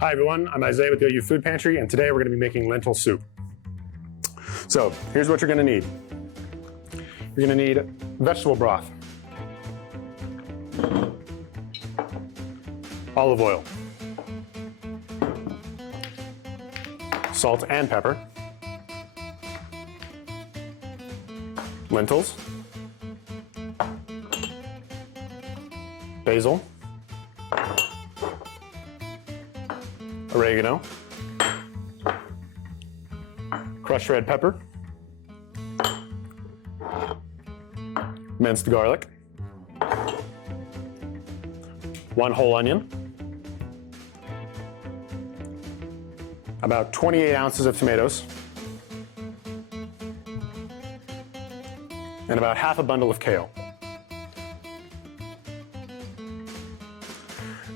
Hi everyone, I'm Isaiah with the OU Food Pantry, and today we're going to be making lentil soup. So here's what you're going to need. You're going to need vegetable broth, olive oil, salt and pepper, lentils, basil, oregano, crushed red pepper, minced garlic, 1 whole onion, about 28 ounces of tomatoes, and about half a bundle of kale.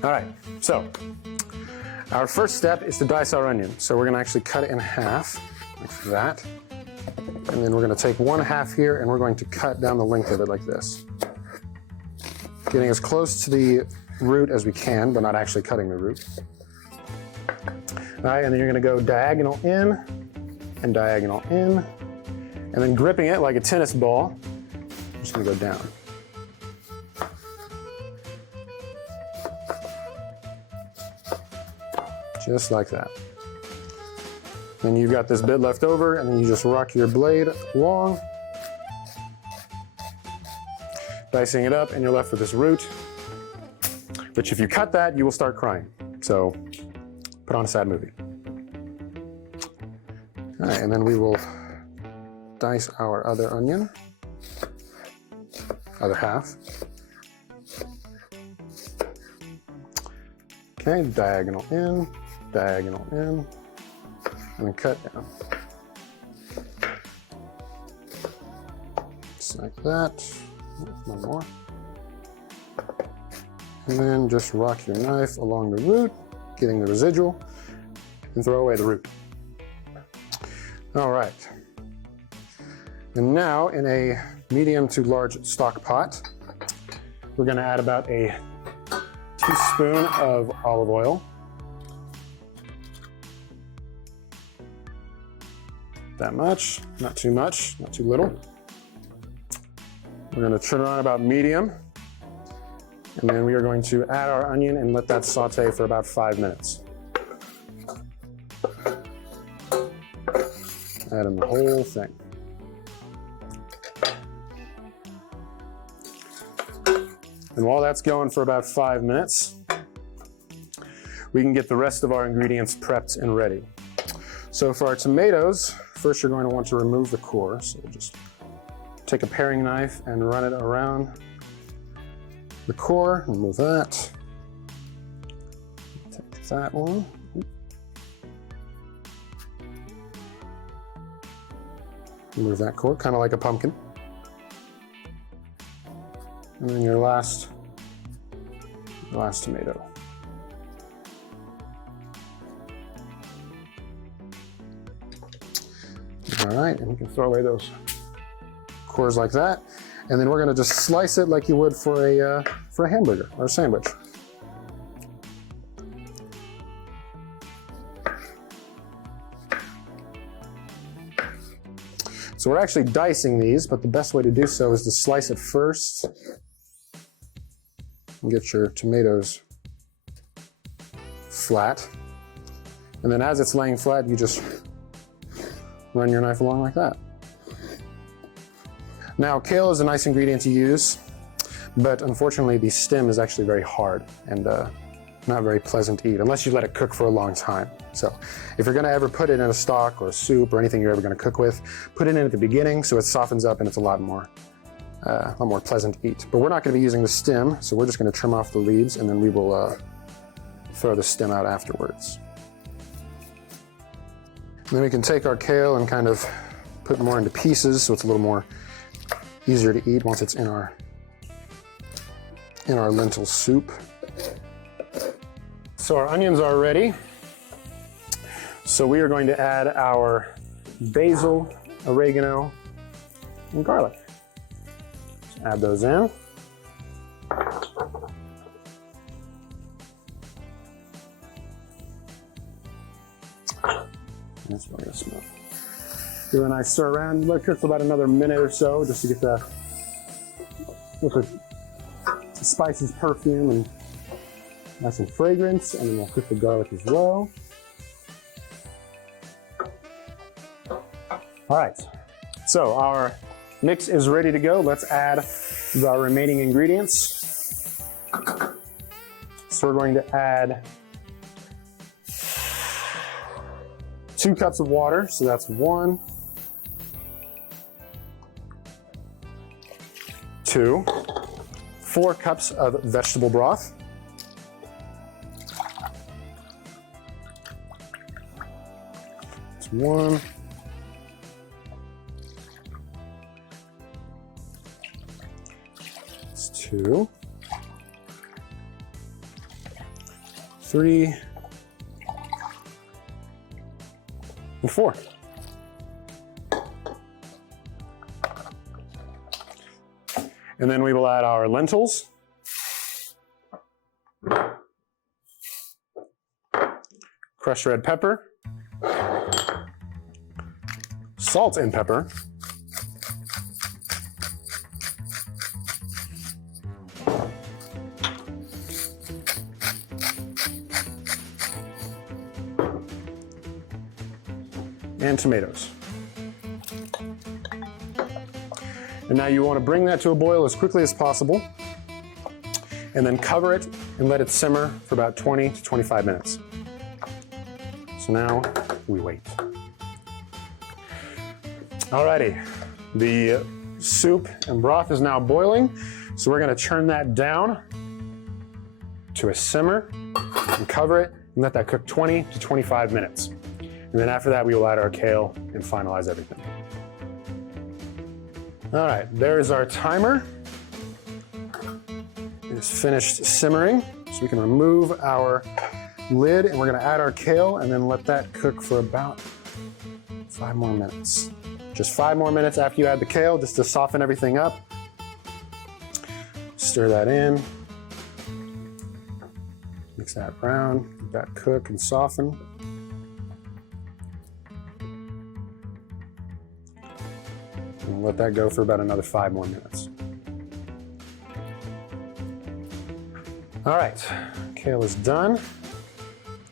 All right, so our first step is to dice our onion. So we're going to actually cut it in half, like that. And then we're going to take 1/2 here and we're going to cut down the length of it like this. Getting as close to the root as we can, but not actually cutting the root. All right, and then you're going to go diagonal in and diagonal in. And then gripping it like a tennis ball, I'm just going to go down. Just like that. Then you've got this bit left over, and then you just rock your blade along, dicing it up, and you're left with this root, which if you cut that, you will start crying. So put on a sad movie. All right, and then we will dice our other onion, other half. Okay, diagonal in, diagonal in, and then cut down. Just like that. One more. And then just rock your knife along the root, getting the residual, and throw away the root. All right. And now in a medium to large stock pot, we're going to add about a teaspoon of olive oil, that much, not too little. We're going to turn it on about medium, and then we are going to add our onion and let that saute for about 5 minutes. Add in the whole thing. And while that's going for about 5 minutes, we can get the rest of our ingredients prepped and ready. So for our tomatoes, first you're going to want to remove the core. So we'll just take a paring knife and run it around the core, remove that. Take that one. Remove that core, kind of like a pumpkin. And then your last tomato. All right, and you can throw away those cores like that. And then we're going to just slice it like you would for a hamburger or a sandwich. So we're actually dicing these, but the best way to do so is to slice it first and get your tomatoes flat. And then as it's laying flat, you just run your knife along like that. Now, kale is a nice ingredient to use, but unfortunately the stem is actually very hard and not very pleasant to eat unless you let it cook for a long time. So if you're going to ever put it in a stock or a soup or anything you're ever going to cook with, put it in at the beginning so it softens up and it's a lot more pleasant to eat. But we're not going to be using the stem, so we're just going to trim off the leaves and then we will throw the stem out afterwards. And then we can take our kale and kind of put more into pieces so it's a little more easier to eat once it's in our lentil soup. So our onions are ready. So we are going to add our basil, oregano, and garlic. Just add those in. That's really gonna smell. Give it a nice stir around. Let it cook for about another minute or so, just to get the spices, perfume, and nice and fragrance. And then we'll cook the garlic as well. All right, so our mix is ready to go. Let's add the remaining ingredients. So we're going to add 2 cups of water. So that's 1, 2, 4 cups of vegetable broth. That's 1. 2, 3, and 4. And then we will add our lentils, crushed red pepper, salt and pepper, and tomatoes. And now you want to bring that to a boil as quickly as possible, and then cover it and let it simmer for about 20 to 25 minutes. So now we wait. Alrighty, the soup and broth is now boiling, so we're going to turn that down to a simmer and cover it and let that cook 20 to 25 minutes. And then after that, we will add our kale and finalize everything. All right, there's our timer. It's finished simmering, so we can remove our lid and we're gonna add our kale and then let that cook for about 5 more minutes. Just 5 more minutes after you add the kale, just to soften everything up. Stir that in. Mix that around, let that cook and soften. And let that go for about another 5 more minutes. All right, kale is done.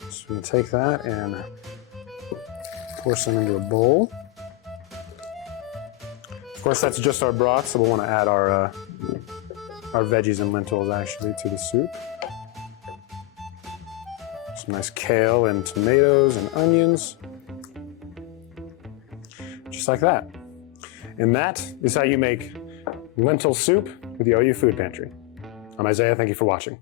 So we can take that and pour some into a bowl. Of course, that's just our broth, so we'll want to add our veggies and lentils actually to the soup. Some nice kale and tomatoes and onions, just like that. And that is how you make lentil soup with the OU Food Pantry. I'm Isaiah, thank you for watching.